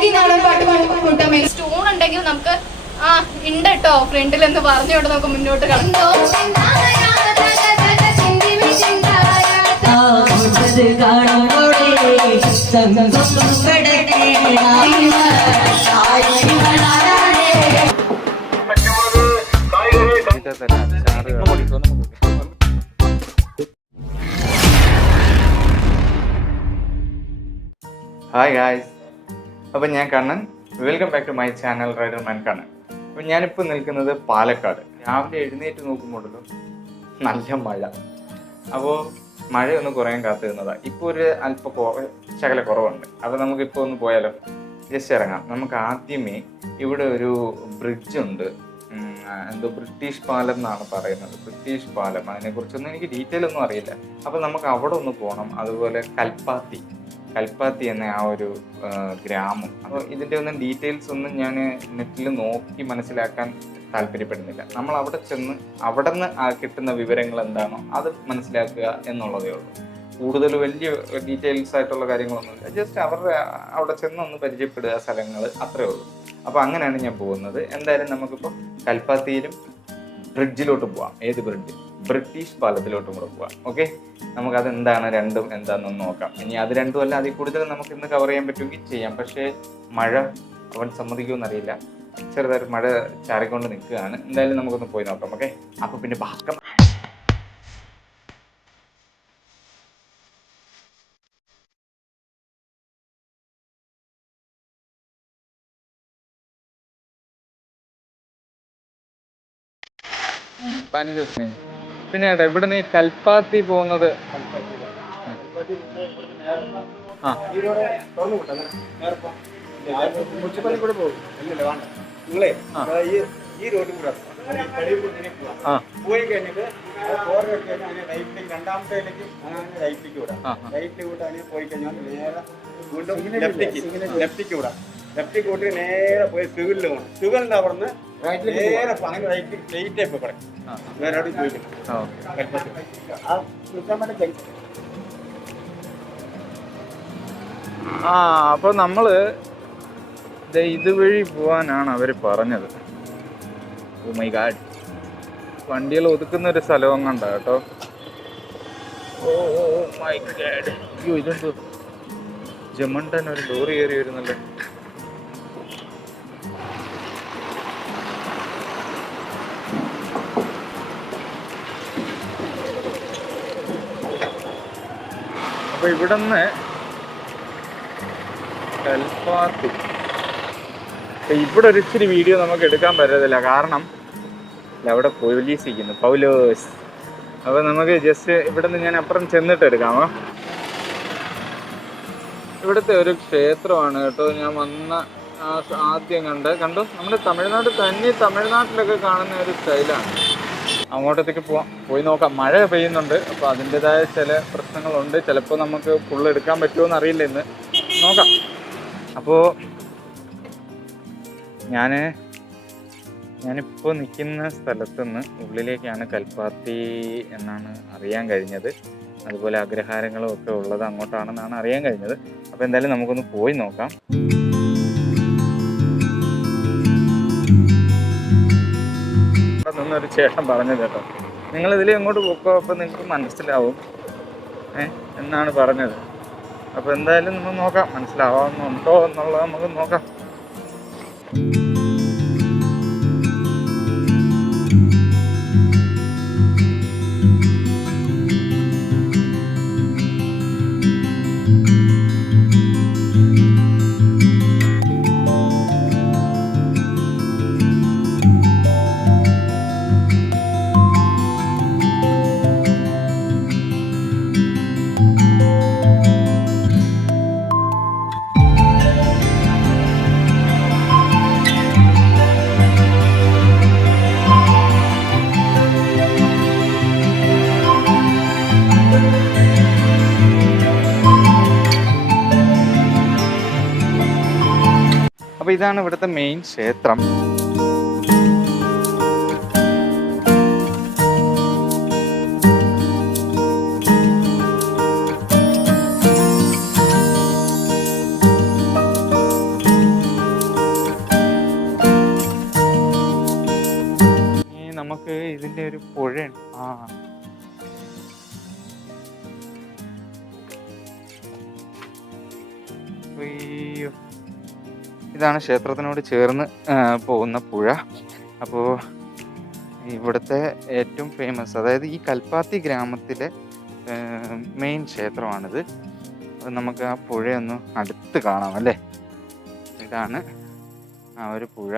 Melody നാടൻ പാട്ട് കൂട്ടാൻ സ്റ്റൂൺ ഉണ്ടെങ്കിൽ നമുക്ക് ഉണ്ട് കേട്ടോ ഫ്രണ്ടിൽ എന്ന് പറഞ്ഞുകൊണ്ട് നമുക്ക് മുന്നോട്ട് കടന്നു. ഹായ് ഗായ്സ്, അപ്പം ഞാൻ Kannan. Welcome back to my channel Riderman Kannan. അപ്പം ഞാനിപ്പോൾ നിൽക്കുന്നത് പാലക്കാട്. രാവിലെ എഴുന്നേറ്റ് നോക്കുമ്പോഴല്ലോ നല്ല മഴ. അപ്പോൾ മഴയൊന്ന് കുറയാൻ കാത്തു നിന്നതാണ്. ഇപ്പോൾ ഒരു ശകല കുറവുണ്ട്. അപ്പോൾ നമുക്കിപ്പോൾ ഒന്ന് പോയാലോ, ജസ്റ്റ് ഇറങ്ങാം. നമുക്ക് ആദ്യമേ ഇവിടെ ഒരു ബ്രിഡ്ജുണ്ട്, എന്തോ ബ്രിട്ടീഷ് പാലം എന്നാണ് പറയുന്നത്. ബ്രിട്ടീഷ് പാലം, അതിനെക്കുറിച്ചൊന്നും എനിക്ക് ഡീറ്റെയിൽ ഒന്നും അറിയില്ല. അപ്പോൾ നമുക്ക് അവിടെ ഒന്ന് പോകണം. അതുപോലെ കൽപ്പാത്തി എന്ന ആ ഒരു ഗ്രാമം. അപ്പോൾ ഇതിൻ്റെ ഒന്നും ഡീറ്റെയിൽസ് ഒന്നും ഞാൻ നെറ്റിൽ നോക്കി മനസ്സിലാക്കാൻ താല്പര്യപ്പെടുന്നില്ല. നമ്മൾ അവിടെ ചെന്ന് അവിടെ നിന്ന് കിട്ടുന്ന വിവരങ്ങൾ എന്താണോ അത് മനസ്സിലാക്കുക എന്നുള്ളതേ ഉള്ളൂ. കൂടുതൽ വലിയ ഡീറ്റെയിൽസ് ആയിട്ടുള്ള കാര്യങ്ങളൊന്നുമില്ല. ജസ്റ്റ് അവിടെ ചെന്ന് ഒന്ന് പരിചയപ്പെടുക സ്ഥലങ്ങൾ, അത്രേ ഉള്ളൂ. അപ്പോൾ അങ്ങനെയാണ് ഞാൻ പോകുന്നത്. എന്തായാലും നമുക്കിപ്പോൾ കൽപ്പാത്തിയിലും ബ്രിഡ്ജിലോട്ട് പോവാം. ഏത് ബ്രിഡ്ജ്? ബ്രിട്ടീഷ് പാലത്തിലോട്ടും കൂടെ പോവാം. ഓക്കെ, നമുക്കത് എന്താണ്, രണ്ടും എന്താണെന്നൊന്ന് നോക്കാം. ഇനി അത് രണ്ടും അല്ല, അതിൽ കൂടുതൽ നമുക്ക് ഇന്ന് കവർ ചെയ്യാൻ പറ്റുമെങ്കിൽ ചെയ്യാം. പക്ഷേ മഴ അവൻ സമ്മതിക്കുമെന്നറിയില്ല. ചെറുതായിട്ട് മഴ ചാറിക്കൊണ്ട് നിൽക്കുകയാണ്. എന്തായാലും നമുക്കൊന്ന് പോയി നോക്കാം. ഓക്കെ, അപ്പോൾ പിന്നെ ബാക്കം. പിന്നെ ഏട്ടാ, ഇവിടെ നിന്ന് കൽപ്പാത്തി പോകുന്നത് ഈ റോഡിൽ കൂടെ പോയി കഴിഞ്ഞിട്ട് രണ്ടാമത്തേക്ക് റൈറ്റിലേക്ക് വിടാം. റൈറ്റിലേക്ക് വിട്ടാണെങ്കിൽ പോയി കഴിഞ്ഞാൽ നേരെ വീണ്ടും ലെഫ്റ്റിക്ക് വിടാം. ലെഫ്റ്റിക്ക് വിട്ട് നേരെ പോയി സിവിലിൽ പോകണം. സിവിലിൻ്റെ അവിടെ നിന്ന് നേരെ അങ്ങനെ റൈറ്റ് സ്ട്രെയിറ്റ് ആയി കിടക്കും. വേറെ അവിടെ ചോദിക്കണം. അപ്പോൾ നമ്മള് ഇതുവഴി പോവാനാണ് അവർ പറഞ്ഞത്. ഓ മൈ ഗാഡ്, വണ്ടികൾ ഒതുക്കുന്ന ഒരു സ്ഥലവും കണ്ട കേട്ടോ. ഓ മൈ ഗാഡ്, അയ്യോ ഇതെന്തോ ജമണ്ടൻ ഒരു ലോറി കയറി വരുന്നല്ലോ. അപ്പൊ ഇവിടുന്ന് കൽപ്പാത്തി, ഇവിടെ ഒരു ഇച്ചിരി വീഡിയോ നമുക്ക് എടുക്കാൻ പറ്റത്തില്ല, കാരണം അവിടെ പോലീസ് ഇരിക്കുന്നു, പൗലോസ്. അപ്പോൾ നമുക്ക് ജസ്റ്റ് ഇവിടുന്ന് ഞാൻ അപ്പുറം ചെന്നിട്ട് എടുക്കാമോ. ഇവിടുത്തെ ഒരു ക്ഷേത്രമാണ് കേട്ടോ. ഞാൻ വന്ന ആദ്യം കണ്ടു നമ്മുടെ തമിഴ്നാട്ടിലൊക്കെ കാണുന്ന ഒരു സ്റ്റൈലാണ്. അങ്ങോട്ടത്തേക്ക് പോയി നോക്കാം. മഴ പെയ്യുന്നുണ്ട്, അപ്പോൾ അതിൻ്റെതായ ചില പ്രശ്നങ്ങളുണ്ട്. ചിലപ്പോൾ നമുക്ക് ഫുള്ള് എടുക്കാൻ പറ്റുമോ എന്നറിയില്ല, ഇന്ന് നോക്കാം. അപ്പോൾ ഞാനിപ്പോൾ നിൽക്കുന്ന സ്ഥലത്തുനിന്ന് ഉള്ളിലേക്കാണ് കൽപ്പാത്തി എന്നാണ് അറിയാൻ കഴിഞ്ഞത്. അതുപോലെ അഗ്രഹാരങ്ങളും ഒക്കെ ഉള്ളത് അങ്ങോട്ടാണെന്നാണ് അറിയാൻ കഴിഞ്ഞത്. അപ്പോൾ എന്തായാലും നമുക്കൊന്ന് പോയി നോക്കാം. അവിടെ നിന്നൊരു ചേട്ടൻ പറഞ്ഞത് കേട്ടോ, നിങ്ങളിതിൽ എങ്ങോട്ട് പോക്കോ, അപ്പോൾ നിങ്ങൾക്ക് മനസ്സിലാവും എന്നാണ് പറഞ്ഞത്. അപ്പോൾ എന്തായാലും നമ്മൾ നോക്കാം, മനസ്സിലാവുന്നുണ്ടോ എന്നുള്ളത് നമുക്ക് നോക്കാം. അപ്പോൾ ഇതാണ് ഇവിടുത്തെ മെയിൻ ക്ഷേത്രം. നമുക്ക് ഇതിന്റെ ഒരു പുഴയുണ്ട്. അയ്യോ, ഇതാണ് ക്ഷേത്രത്തിനോട് ചേർന്ന് പോകുന്ന പുഴ. അപ്പോൾ ഇവിടുത്തെ ഏറ്റവും ഫേമസ്, അതായത് ഈ കൽപ്പാത്തി ഗ്രാമത്തിലെ മെയിൻ ക്ഷേത്രമാണിത്. അപ്പോൾ നമുക്ക് ആ പുഴയൊന്ന് അടുത്ത് കാണാം അല്ലേ. ഇതാണ് ആ ഒരു പുഴ.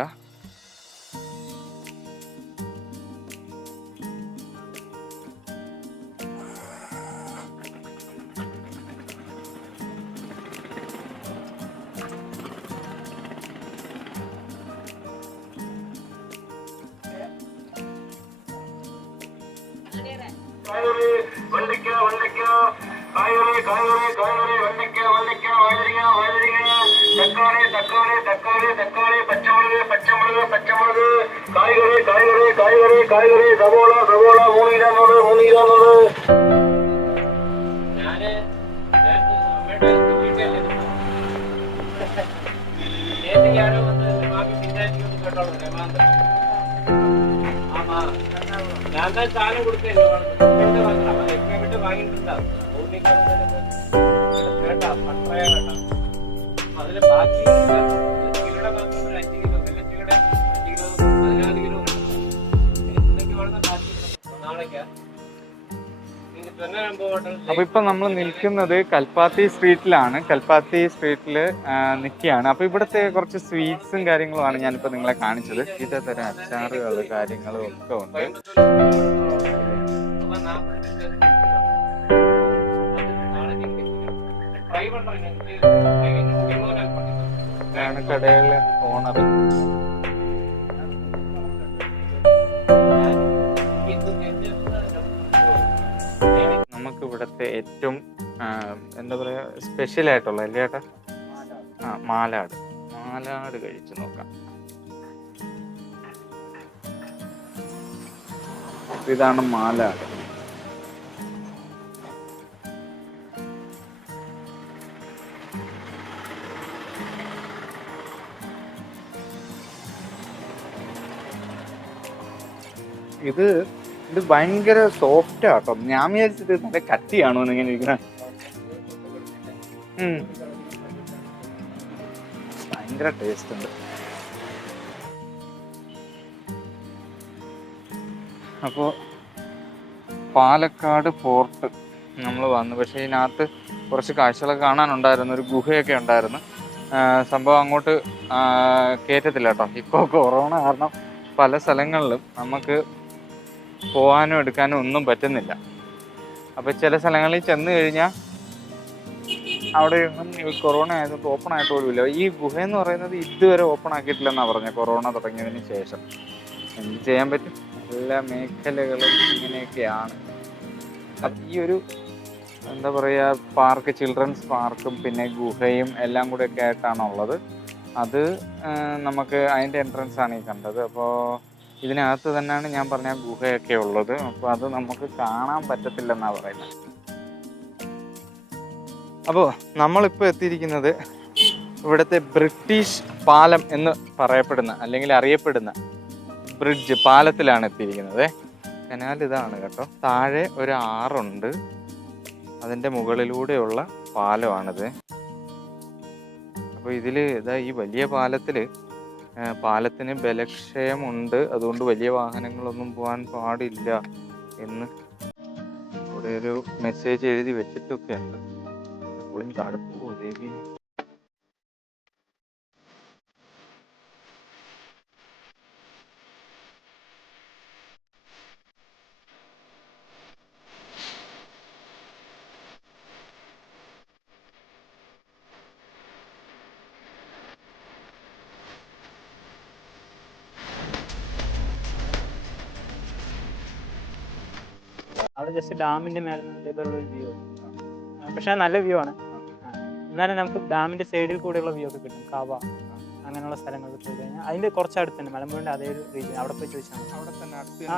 ഞാൻ സാധനം കൊടുത്തല്ലോ വാങ്ങിയിട്ടുണ്ടാവും കേട്ടാ പട്ടയ കേട്ടാ. അതില് ബാക്കി കിലോയുടെ മാത്രം ഒരു 5 കിലോ വെള്ളച്ചിയുടെ 5 കിലോ 14 കിലോ ഇന്നേക്ക് വേണം ബാക്കി നാളേക്കാ. അപ്പൊ ഇപ്പൊ നമ്മൾ നിൽക്കുന്നത് കൽപ്പാത്തി സ്ട്രീറ്റിലാണ്. കൽപ്പാത്തി സ്ട്രീറ്റിൽ നിൽക്കുകയാണ്. അപ്പൊ ഇവിടുത്തെ കുറച്ച് സ്വീറ്റ്സും കാര്യങ്ങളുമാണ് ഞാനിപ്പോ നിങ്ങളെ കാണിച്ചത്. ഇതേ തരം അച്ചാറുകൾ കാര്യങ്ങളും ഒക്കെ ഉണ്ട്. ഇതാണ് കടയിലെ ഓണർ. നമുക്ക് ഇവിടുത്തെ ഏറ്റവും എന്താ പറയാ സ്പെഷ്യൽ ആയിട്ടുള്ള അല്ലേ ചേട്ടാ? മാലാട്. മാലാട് കഴിച്ചു നോക്കാം. ഇതാണ് മാലാട്. ഇത് ഭയങ്കര സോഫ്റ്റ് ആട്ടോ. ഞാൻ വിചാരിച്ചത് നല്ല കട്ടിയാണോ ഇങ്ങനെ ഇരിക്കണ. ഭയങ്കര ടേസ്റ്റ് ഉണ്ട്. അപ്പോൾ പാലക്കാട് ഫോർട്ട് നമ്മൾ വന്നു. പക്ഷേ ഇതിനകത്ത് കുറച്ച് കാഴ്ചകളൊക്കെ കാണാനുണ്ടായിരുന്നു. ഒരു ഗുഹയൊക്കെ ഉണ്ടായിരുന്നു. സംഭവം അങ്ങോട്ട് കയറ്റത്തില്ല കേട്ടോ. ഇപ്പോൾ കൊറോണ കാരണം പല സ്ഥലങ്ങളിലും നമുക്ക് പോകാനും എടുക്കാനും ഒന്നും പറ്റുന്നില്ല. അപ്പോൾ ചില സ്ഥലങ്ങളിൽ ചെന്ന് കഴിഞ്ഞാൽ അവിടെ ഒന്നും കൊറോണ ആയതുകൊണ്ട് ഓപ്പൺ ആയിട്ട് പോലുമില്ല. ഈ ഗുഹ എന്ന് പറയുന്നത് ഇതുവരെ ഓപ്പൺ ആക്കിയിട്ടില്ലെന്നാണ് പറഞ്ഞത്, കൊറോണ തുടങ്ങിയതിന് ശേഷം. എന്ത് ചെയ്യാൻ പറ്റും, എല്ലാ മേഖലകളും ഇങ്ങനെയൊക്കെയാണ്. അപ്പം ഈ ഒരു എന്താ പറയുക പാർക്ക്, ചിൽഡ്രൻസ് പാർക്കും പിന്നെ ഗുഹയും എല്ലാം കൂടെ ഒക്കെ ആയിട്ടാണുള്ളത്. അത് നമുക്ക് അതിൻ്റെ എൻട്രൻസ് ആണ് ഈ കണ്ടത്. അപ്പോൾ ഇതിനകത്ത് തന്നെയാണ് ഞാൻ പറഞ്ഞ ഗുഹയൊക്കെ ഉള്ളത്. അപ്പോൾ അത് നമുക്ക് കാണാൻ പറ്റത്തില്ലെന്നാണ് പറയുന്നത്. അപ്പോൾ നമ്മളിപ്പോൾ എത്തിയിരിക്കുന്നത് ഇവിടുത്തെ ബ്രിട്ടീഷ് പാലം എന്ന് പറയപ്പെടുന്ന അല്ലെങ്കിൽ അറിയപ്പെടുന്ന ബ്രിഡ്ജ് പാലത്തിലാണ് എത്തിയിരിക്കുന്നത്. കനാൽ ഇതാണ് കേട്ടോ. താഴെ ഒരു ആറുണ്ട്, അതിൻ്റെ മുകളിലൂടെയുള്ള പാലമാണിത്. അപ്പോൾ ഇതിൽ ഇതാ ഈ വലിയ പാലത്തിന് ബലക്ഷയമുണ്ട്, അതുകൊണ്ട് വലിയ വാഹനങ്ങളൊന്നും പോകാൻ പാടില്ല എന്ന് ഇവിടെ ഒരു മെസ്സേജ് എഴുതി വെച്ചിട്ടൊക്കെ ഉണ്ട്. എപ്പോഴും താഴെ പോവോ ദേവി? അവിടെ ജസ്റ്റ് ഡാമിന്റെ മേലെ ഒരു വ്യൂ, പക്ഷെ നല്ല വ്യൂ ആണ്. എന്നാലും നമുക്ക് ഡാമിന്റെ സൈഡിൽ കൂടെയുള്ള വ്യൂ ഒക്കെ കിട്ടും. കാവ അങ്ങനെയുള്ള സ്ഥലങ്ങളിൽ പോയി കഴിഞ്ഞാൽ അതിന്റെ കുറച്ചടുത്ത് തന്നെ മലമ്പുഴന്റെ അതേ ഒരു റീജിയൻ. അവിടെ പോയി ചോദിച്ചാൽ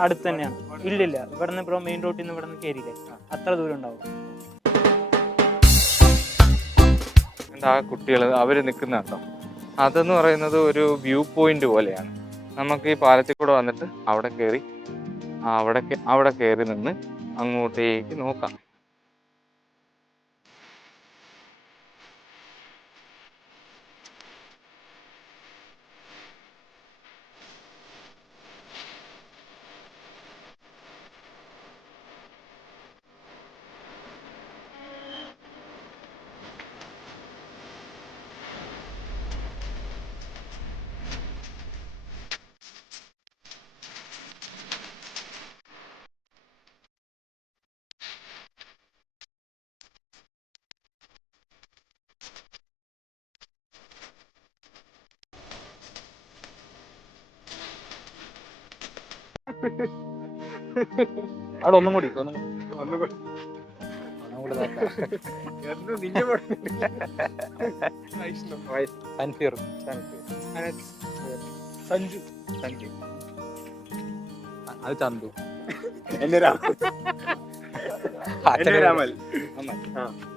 അടുത്ത് തന്നെയാണ്. ഇല്ലില്ല, ഇവിടെ നിന്ന് ഇപ്പോൾ മെയിൻ റോഡിൽ നിന്ന് ഇവിടെ നിന്ന് കയറിയില്ലേ അത്ര ദൂരം ഉണ്ടാവും. ആ കുട്ടികൾ അവർ നിൽക്കുന്ന കേട്ടോ, അതെന്ന് പറയുന്നത് ഒരു വ്യൂ പോയിന്റ് പോലെയാണ്. നമുക്ക് ഈ പാലത്തിൽ കൂടെ വന്നിട്ട് അവിടെ കയറി അവിടെ കയറി നിന്ന് അങ്ങോട്ടേക്ക് നോക്കാം. അവിടെ ഒന്നും കൂടി സഞ്ജു അത് ചന്തു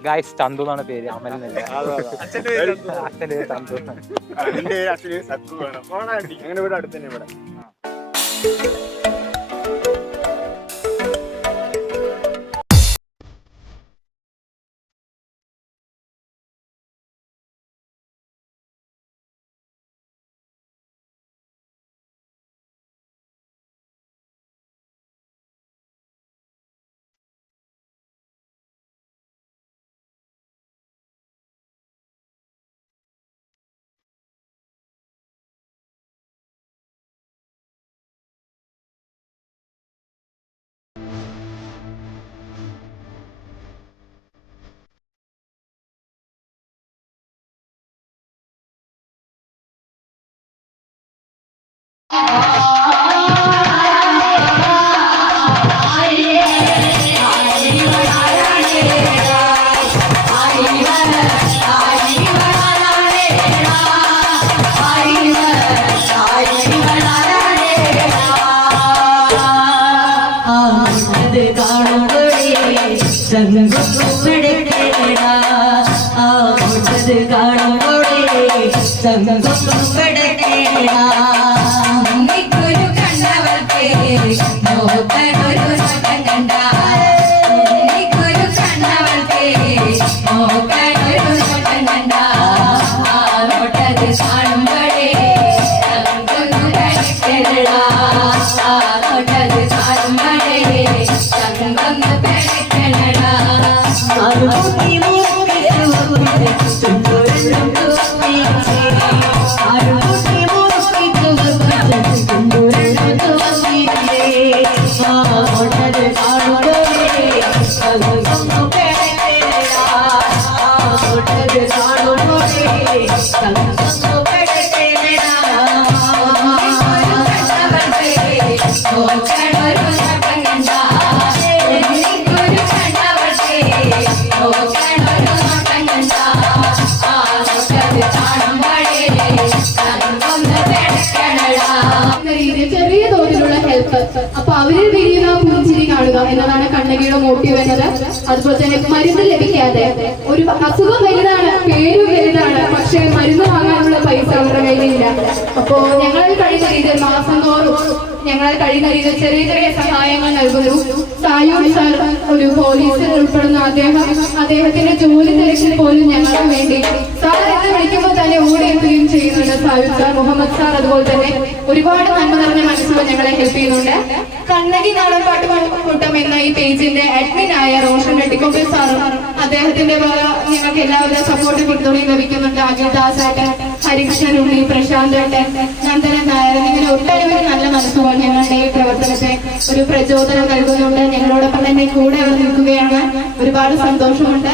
ഗായ്സ് ചന്തു എന്നാണ് പേര്. അമൽ അച്ഛൻ്റെ പേര് ചന്തു. അങ്ങനെ ഇവിടെ അടുത്ത് തന്നെ ഇവിടെ. ചെറിയ തോതിലുള്ള ഹെൽപ്പ്. അപ്പൊ അവര് വിരിയുന്ന പുഞ്ചിരി കാണുക എന്നതാണ് കണ്ണകിയുടെ മോട്ടീവ് എന്നത്. അതുപോലെ തന്നെ മരുന്ന് ലഭിക്കാതെ ഒരു അസുഖം വലുതാണ്, പേര് വലുതാണ്, പക്ഷെ മരുന്ന് വാങ്ങാനുള്ള പൈസ അവരുടെ കയ്യിലില്ല. അപ്പോ ഞങ്ങൾ കഴിയുന്ന രീതിയിൽ മാസം തോറും ഞങ്ങൾ കഴിയുന്ന രീതിയിൽ ചെറിയ ചെറിയ സഹായങ്ങൾ നൽകുന്നു. സായൂർ സാർ ഒരു പോലീസിൽ ഉൾപ്പെടുന്ന അദ്ദേഹത്തിന്റെ ജോലി തിരക്കിൽ പോലും ഞങ്ങൾക്ക് വേണ്ടി സാർ എന്ന് വിളിക്കുമ്പോൾ തന്നെ ഓടിയെത്തുകയും ചെയ്യുന്നുണ്ട്. സായൂർ സാർ, മുഹമ്മദ് സാർ, അതുപോലെ തന്നെ ഒരുപാട് നന്മ നിറഞ്ഞ മനസ്സുകൾ ഞങ്ങളെ ഹെൽപ്പ് ചെയ്യുന്നുണ്ട്. കണ്ണകി നാടൻ പാട്ടുകൂട്ടം എന്ന ഈ പേജിന്റെ അഡ്മിനായ റോഷൻ വെട്ടിക്കൊമ്പിൽ സാറും അദ്ദേഹത്തിന്റെ ഞങ്ങൾക്ക് എല്ലാവരും സപ്പോർട്ട് പിന്തുണയും ലഭിക്കുന്നുണ്ട്. അഖിൽ ദാസ് ഏട്ടൻ, ഹരികൃഷ്ണൻ ഉണ്ണി, പ്രശാന്ത് ഏട്ടൻ, നന്ദനൻ നായർ, ഇങ്ങനെ ഒട്ടനവധി നല്ല മനസ്സുകൾ ഞങ്ങളുടെ ഈ പ്രവർത്തനത്തെ ഒരു പ്രചോദനം നൽകുന്നുണ്ട്. ഞങ്ങളോടൊപ്പം തന്നെ കൂടെ അവർ നിൽക്കുകയാണ്. ഒരുപാട് സന്തോഷമുണ്ട്.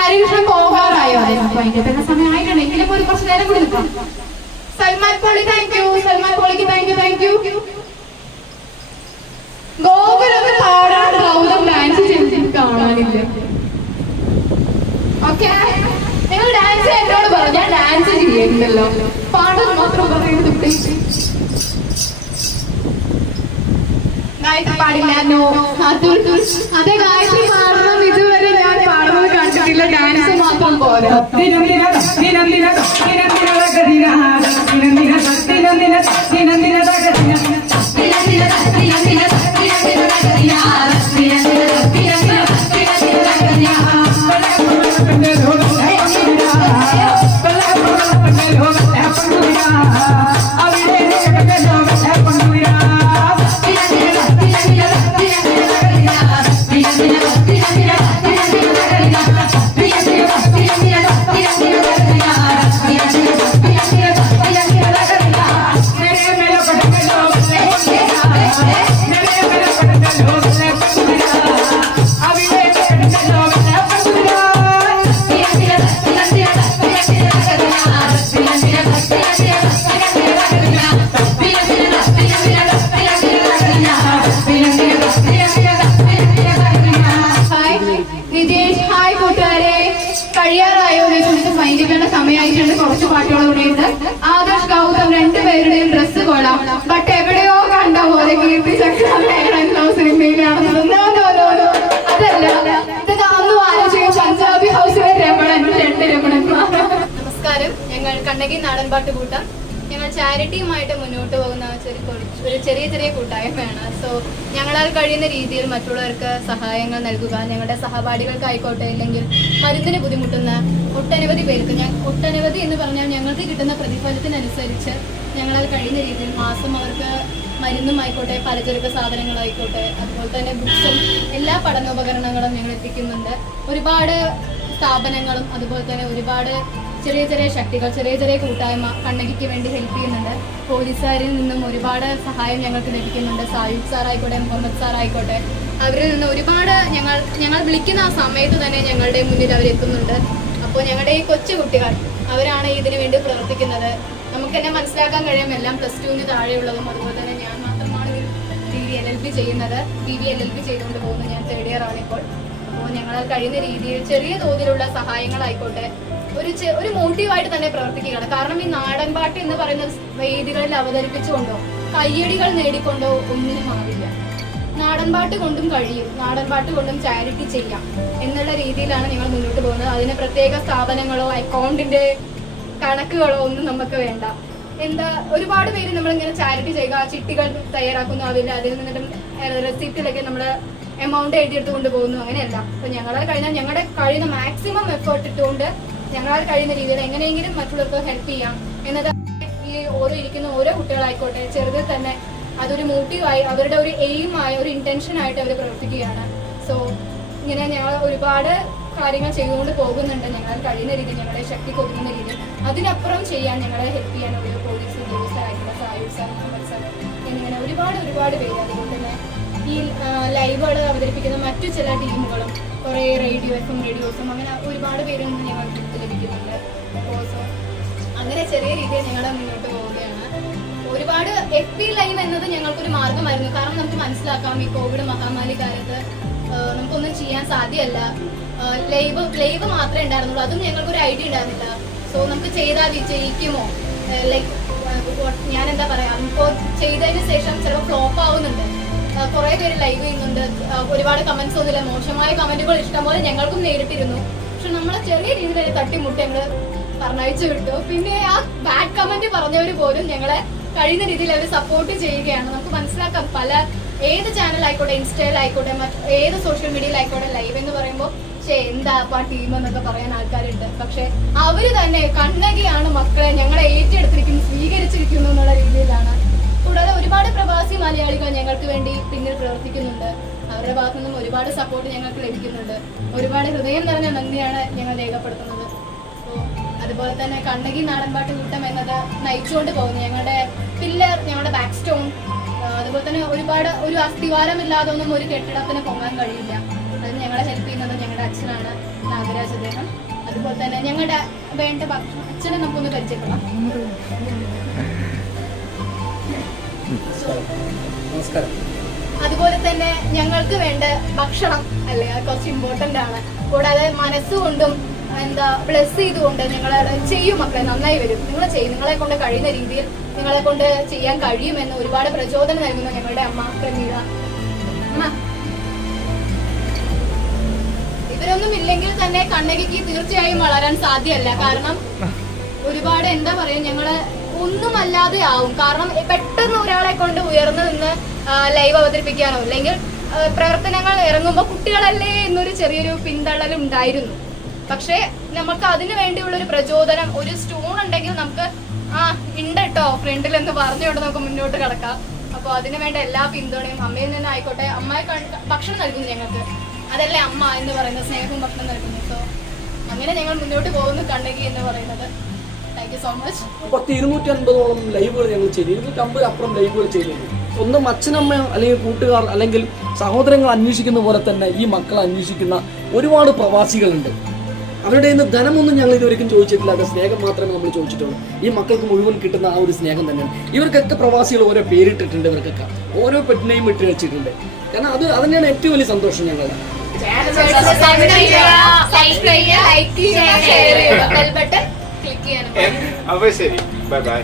ഹരികൃഷ്ണൻ പോകാറായോ? അപ്പൊ അതിന്റെ പിന്നെ സമയമായിട്ടുണ്ടെങ്കിലും ഒരു കുറച്ച് നേരം കൂടി നിൽക്കാം. Salman Poli thank you. സൽമാൻ പോളിക്ക് താങ്ക് യു, താങ്ക് യു. ഗോകുലൊക്കെ പാടാൻ ഗൗതം ഡാൻസ് ചെയ്തിട്ട് കാണാനില്ല. ഓക്കെ, നിങ്ങൾ ഡാൻസ് എന്നോട് പറഞ്ഞു, ഞാൻ ഡാൻസ് ചെയ്യുന്നില്ലല്ലോ, പാടാൻ മാത്രം പറയുന്നത്. ഗായത്രി പാടില്ല. നോ, അതെ ഗായത്രി പാടണം. ഇതുവരെ ഞാൻ പാടുന്നത് കണ്ടിട്ടില്ല, ഡാൻസ് മാത്രം പോരാ. കഴിയാറായോ? മൈൻഡിക്കേണ്ട സമയമായിട്ടുണ്ട്. കുറച്ച് പാട്ടുകൾ കൂടിയുണ്ട്. ആദർശ് ഗൗതം രണ്ടുപേരുടെയും ഡ്രസ്സ് കൊള്ളാം. ബട്ട് എവിടെയോ കണ്ട പോലെ കീർത്തി ചക്രവർത്തിയാണോ സിനിമയിലാണെന്ന്. അതല്ല, ഇതൊക്കെ അന്നും ആലോചിക്കും. പഞ്ചാബി ഹൗസിലെ രമണൻ, 2 രമണന്മാർ. നമസ്കാരം. ഞങ്ങൾ കണ്ണകി നാടൻപാട്ട് കൂട്ടം. ഞങ്ങൾ ചാരിറ്റിയുമായിട്ട് മുന്നോട്ട് പോകുന്ന ഒരു ചെറിയ ചെറിയ കൂട്ടായ്മയാണ്. സോ ഞങ്ങളാൽ കഴിയുന്ന രീതിയിൽ മറ്റുള്ളവർക്ക് സഹായങ്ങൾ നൽകുക. ഞങ്ങളുടെ സഹപാഠികൾക്കായിക്കോട്ടെ, ഇല്ലെങ്കിൽ മരുന്നിന് ബുദ്ധിമുട്ടുന്ന ഒട്ടനവധി പേർക്ക്, ഒട്ടനവധി എന്ന് പറഞ്ഞാൽ ഞങ്ങൾക്ക് കിട്ടുന്ന പ്രതിഫലത്തിനനുസരിച്ച് ഞങ്ങളാൽ കഴിയുന്ന രീതിയിൽ മാസം അവർക്ക് മരുന്നുമായിക്കോട്ടെ, പലചരക്ക് സാധനങ്ങളായിക്കോട്ടെ, അതുപോലെ തന്നെ ബുക്സും എല്ലാ പഠനോപകരണങ്ങളും ഞങ്ങൾ എത്തിക്കുന്നുണ്ട്. ഒരുപാട് സ്ഥാപനങ്ങളും അതുപോലെ തന്നെ ഒരുപാട് ചെറിയ ചെറിയ ശക്തികൾ, ചെറിയ ചെറിയ കൂട്ടായ്മ കണ്ണകിക്ക് വേണ്ടി ഹെൽപ്പ് ചെയ്യുന്നുണ്ട്. പോലീസുകാരിൽ നിന്നും ഒരുപാട് സഹായം ഞങ്ങൾക്ക് ലഭിക്കുന്നുണ്ട്. സായൂബ് സാർ ആയിക്കോട്ടെ, മുഹമ്മദ് സാർ ആയിക്കോട്ടെ, അവരിൽ നിന്ന് ഒരുപാട് ഞങ്ങൾ വിളിക്കുന്ന ആ സമയത്ത് തന്നെ ഞങ്ങളുടെ മുന്നിൽ അവരെത്തുന്നുണ്ട്. അപ്പോൾ ഞങ്ങളുടെ ഈ കൊച്ചു കുട്ടികൾ അവരാണ് ഇതിനു വേണ്ടി പ്രവർത്തിക്കുന്നത്. നമുക്ക് തന്നെ മനസ്സിലാക്കാൻ കഴിയും, എല്ലാം +2 താഴെയുള്ളതും. അതുപോലെ തന്നെ ഞാൻ മാത്രമാണ് LLB ചെയ്യുന്നത്. LLB ചെയ്തുകൊണ്ട് പോകുന്നത്. ഞാൻ 3rd year ആണിപ്പോൾ. അപ്പോൾ ഞങ്ങളാൽ കഴിയുന്ന രീതിയിൽ ചെറിയ തോതിലുള്ള സഹായങ്ങളായിക്കോട്ടെ, ഒരു മോട്ടീവായിട്ട് തന്നെ പ്രവർത്തിക്കുകയാണ്. കാരണം ഈ നാടൻ പാട്ട് എന്ന് പറയുന്ന വേദികളിൽ അവതരിപ്പിച്ചുകൊണ്ടോ കയ്യടികൾ നേടിക്കൊണ്ടോ ഒന്നിനും ആവില്ല. നാടൻ പാട്ട് കൊണ്ടും കഴിയും, നാടൻ പാട്ട് കൊണ്ടും ചാരിറ്റി ചെയ്യാം എന്നുള്ള രീതിയിലാണ് ഞങ്ങൾ മുന്നോട്ട് പോകുന്നത്. അതിന് പ്രത്യേക സ്ഥാപനങ്ങളോ അക്കൗണ്ടിന്റെ കണക്കുകളോ ഒന്നും നമുക്ക് വേണ്ട. ഒരുപാട് പേര് നമ്മളിങ്ങനെ ചാരിറ്റി ചെയ്യുക, ചിട്ടികൾ തയ്യാറാക്കുന്നു, അതിൽ നിന്നിട്ട് റെസിപ്റ്റിലൊക്കെ നമ്മൾ എമൗണ്ട് എഴുതിയെടുത്തുകൊണ്ട് പോകുന്നു. അങ്ങനെയല്ല. അപ്പൊ ഞങ്ങളാൽ ഞങ്ങളുടെ കഴിയുന്ന മാക്സിമം എഫേർട്ട് ഇട്ടുകൊണ്ട് ഞങ്ങളാൽ കഴിയുന്ന രീതിയിൽ എങ്ങനെയെങ്കിലും മറ്റുള്ളവർക്ക് ഹെൽപ്പ് ചെയ്യാം എന്നത് ഈ ഇരിക്കുന്ന ഓരോ കുട്ടികളായിക്കോട്ടെ ചെറുതിൽ തന്നെ അതൊരു മോട്ടീവായി, അവരുടെ ഒരു എയിമായി, ഒരു ഇന്റൻഷനായിട്ട് അവർ പ്രവർത്തിക്കുകയാണ്. സോ ഇങ്ങനെ ഞങ്ങൾ ഒരുപാട് കാര്യങ്ങൾ ചെയ്തുകൊണ്ട് പോകുന്നുണ്ട്. ഞങ്ങളാൽ കഴിയുന്ന രീതിയിൽ, ഞങ്ങളുടെ ശക്തി കൊതുകുന്ന രീതിയിൽ. അതിനപ്പുറം ചെയ്യാൻ ഞങ്ങളെ ഹെൽപ്പ് ചെയ്യാൻ ഒരു പോലീസ് ഉദ്യോഗസ്ഥരായിട്ടുള്ള സായൂബ് സാർ, മുഹമ്മദ് സാർ എന്നിങ്ങനെ ഒരുപാട് പേര്. അതുകൊണ്ട് തന്നെ ഈ ലൈവുകൾ അവതരിപ്പിക്കുന്ന മറ്റു ചില ടീമുകളും കുറേ റേഡിയോസും അങ്ങനെ ഒരുപാട് പേരിൽ നിന്ന് ഞങ്ങൾക്ക് ലഭിക്കുന്നുണ്ട്. അപ്പോൾ സോ അങ്ങനെ ചെറിയ രീതിയിൽ ഞങ്ങൾ മുന്നോട്ട് പോവുകയാണ്. ഒരുപാട് FB ലൈവ് എന്നത് ഞങ്ങൾക്കൊരു മാർഗമായിരുന്നു. കാരണം നമുക്ക് മനസ്സിലാക്കാം, ഈ കോവിഡ് മഹാമാരി കാലത്ത് നമുക്കൊന്നും ചെയ്യാൻ സാധ്യമല്ല. ലൈവ് മാത്രമേ ഉണ്ടായിരുന്നുള്ളൂ. അതും ഞങ്ങൾക്കൊരു ഐഡിയ ഉണ്ടായിരുന്നില്ല. സോ നമുക്ക് ചെയ്താൽ വിജയിക്കുമോ, ലൈക്ക് ഞാൻ എന്താ പറയാ, ഇപ്പോൾ ചെയ്തതിന് ശേഷം ചിലപ്പോൾ ഫ്ലോപ്പ് ആവുന്നുണ്ട്. കുറെ പേര് ലൈവ് ചെയ്യുന്നുണ്ട്, ഒരുപാട് കമന്റ്സ് ഒന്നുമില്ല, മോശമായ കമന്റുകൾ ഇഷ്ടംപോലെ ഞങ്ങൾക്കും നേരിട്ടിരുന്നു. പക്ഷെ നമ്മളെ ചെറിയ രീതിയിൽ തട്ടിമുട്ടി ഞങ്ങൾ പറഞ്ഞയച്ചു വിട്ടു. പിന്നെ ആ ബാഡ് കമന്റ് പറഞ്ഞവർ പോലും ഞങ്ങളെ കഴിയുന്ന രീതിയിൽ അവർ സപ്പോർട്ട് ചെയ്യുകയാണ്. നമുക്ക് മനസ്സിലാക്കാം, പല ഏത് ചാനലായിക്കോട്ടെ, ഇൻസ്റ്റയിലായിക്കോട്ടെ, ഏത് സോഷ്യൽ മീഡിയയിലായിക്കോട്ടെ, ലൈവ് എന്ന് പറയുമ്പോൾ എന്താ ആ ടീം എന്നൊക്കെ പറയാൻ ആൾക്കാരുണ്ട്. പക്ഷെ അവര് തന്നെ കണ്ണകിയാണ് മക്കളെ ഞങ്ങളെ ഏറ്റെടുത്തിരിക്കുന്നു, സ്വീകരിച്ചിരിക്കുന്നു എന്നുള്ള രീതിയിലാണ്. കൂടാതെ ഒരുപാട് പ്രവാസി മലയാളികൾ ഞങ്ങൾക്ക് വേണ്ടി പിന്നിൽ പ്രവർത്തിക്കുന്നുണ്ട്. അവരുടെ ഭാഗത്തു നിന്നും ഒരുപാട് സപ്പോർട്ട് ഞങ്ങൾക്ക് ലഭിക്കുന്നുണ്ട്. ഒരുപാട് ഹൃദയം നിറഞ്ഞ നന്ദിയാണ് ഞങ്ങൾ രേഖപ്പെടുത്തുന്നത്. അതുപോലെ തന്നെ കണ്ണകി നാടൻപാട്ട് കൂട്ടം എന്നത് നയിച്ചുകൊണ്ട് പോകുന്നു ഞങ്ങളുടെ പില്ലർ, ഞങ്ങളുടെ ബാക്ക് സ്റ്റോൺ. അതുപോലെ തന്നെ ഒരുപാട് ഒരു അസ്ഥിവാരമില്ലാതെ ഒന്നും ഒരു കെട്ടിടത്തിന് പൊങ്ങാൻ കഴിയില്ല. അതിന് ഞങ്ങളെ ഹെൽപ്പ് ചെയ്യുന്നത് ഞങ്ങളുടെ അച്ഛനാണ്, നാഗരാജ് അദ്ദേഹം. അതുപോലെ തന്നെ ഞങ്ങളുടെ വേണ്ട ഭക്ഷണം അച്ഛനെ നമുക്കൊന്ന് പരിചയപ്പെടാം. അതുപോലെ തന്നെ ഞങ്ങൾക്ക് വേണ്ട ഭക്ഷണം അല്ലേ, അത് കുറച്ച് ഇമ്പോർട്ടന്റ് ആണ്. കൂടാതെ മനസ്സുകൊണ്ടും ബ്ലെസ് ചെയ്തുകൊണ്ട് നിങ്ങൾ ചെയ്യും മക്കളെ, നന്നായി വരും, നിങ്ങൾ ചെയ്യും, നിങ്ങളെ കൊണ്ട് കഴിയുന്ന രീതിയിൽ നിങ്ങളെ കൊണ്ട് ചെയ്യാൻ കഴിയുമെന്ന് ഒരുപാട് പ്രചോദനം നൽകുന്നു ഞങ്ങളുടെ അമ്മ പ്രമീള. ഇവരൊന്നും ഇല്ലെങ്കിൽ തന്നെ കണ്ണകിക്ക് തീർച്ചയായും വളരാൻ സാധ്യമല്ല. കാരണം ഒരുപാട് എന്താ പറയാ, ഞങ്ങള് ഒന്നുമല്ലാതെ ആവും. കാരണം പെട്ടെന്ന് ഒരാളെ കൊണ്ട് ഉയർന്നു നിന്ന് ലൈവ് അവതരിപ്പിക്കാനോ അല്ലെങ്കിൽ പ്രവർത്തനങ്ങൾ ഇറങ്ങുമ്പോൾ കുട്ടികളല്ലേ എന്നൊരു ചെറിയൊരു പിന്തള്ളൽ ഉണ്ടായിരുന്നു. പക്ഷെ നമുക്ക് അതിനു വേണ്ടിയുള്ള ഒരു പ്രചോദനം, ഒരു സ്റ്റൂൺ ഉണ്ടെങ്കിൽ നമുക്ക് ഉണ്ട് കേട്ടോ ഫ്രണ്ടിൽ എന്ന് പറഞ്ഞുകൊണ്ട് നമുക്ക് മുന്നോട്ട് കിടക്കാം. അപ്പോൾ അതിനു വേണ്ട എല്ലാ പിന്തുണയും അമ്മയിൽ നിന്ന് ആയിക്കോട്ടെ. അമ്മ ഭക്ഷണം നൽകുന്നു ഞങ്ങൾക്ക്, അതല്ലേ അമ്മ എന്ന് പറയുന്നത്, സ്നേഹവും ഭക്ഷണം നൽകുന്നു. സോ അങ്ങനെ ഞങ്ങൾ മുന്നോട്ട് പോകുന്നു കണ്ണകി എന്ന് പറയുന്നത്. Thank you so much. 250ഓളം ലൈവുകൾ ഞങ്ങൾ ചെയ്തു, 250 അപ്പുറം ലൈവുകൾ ചെയ്തിരുന്നു. സ്വന്തം അച്ഛനമ്മ അല്ലെങ്കിൽ കൂട്ടുകാർ അല്ലെങ്കിൽ സഹോദരങ്ങൾ അന്വേഷിക്കുന്ന പോലെ തന്നെ ഈ മക്കളെ അന്വേഷിക്കുന്ന ഒരുപാട് പ്രവാസികളുണ്ട്. അവരുടെ നിന്ന് ധനമൊന്നും ഞങ്ങൾ ഇതുവരെയും ചോദിച്ചിട്ടില്ല, അത് സ്നേഹം മാത്രമേ നമ്മൾ ചോദിച്ചിട്ടുള്ളൂ. ഈ മക്കൾക്ക് മുഴുവൻ കിട്ടുന്ന ആ ഒരു സ്നേഹം തന്നെയാണ്. ഇവർക്കൊക്കെ പ്രവാസികൾ ഓരോ പേരിട്ടിട്ടുണ്ട്, ഇവർക്കൊക്കെ ഓരോ പെട്ടിനെയും ഇട്ട് വെച്ചിട്ടുണ്ട്. കാരണം അത് തന്നെയാണ് ഏറ്റവും വലിയ സന്തോഷം ഞങ്ങൾ. സബ്സ്ക്രൈബ് ചെയ്യുക, ലൈക്ക് ചെയ്യുക, ഷെയർ ചെയ്യുക, ബെൽ ബട്ടൺ ക്ലിക്ക് ചെയ്യാനും. അപ്പോൾ ശരി, ബൈ ബൈ.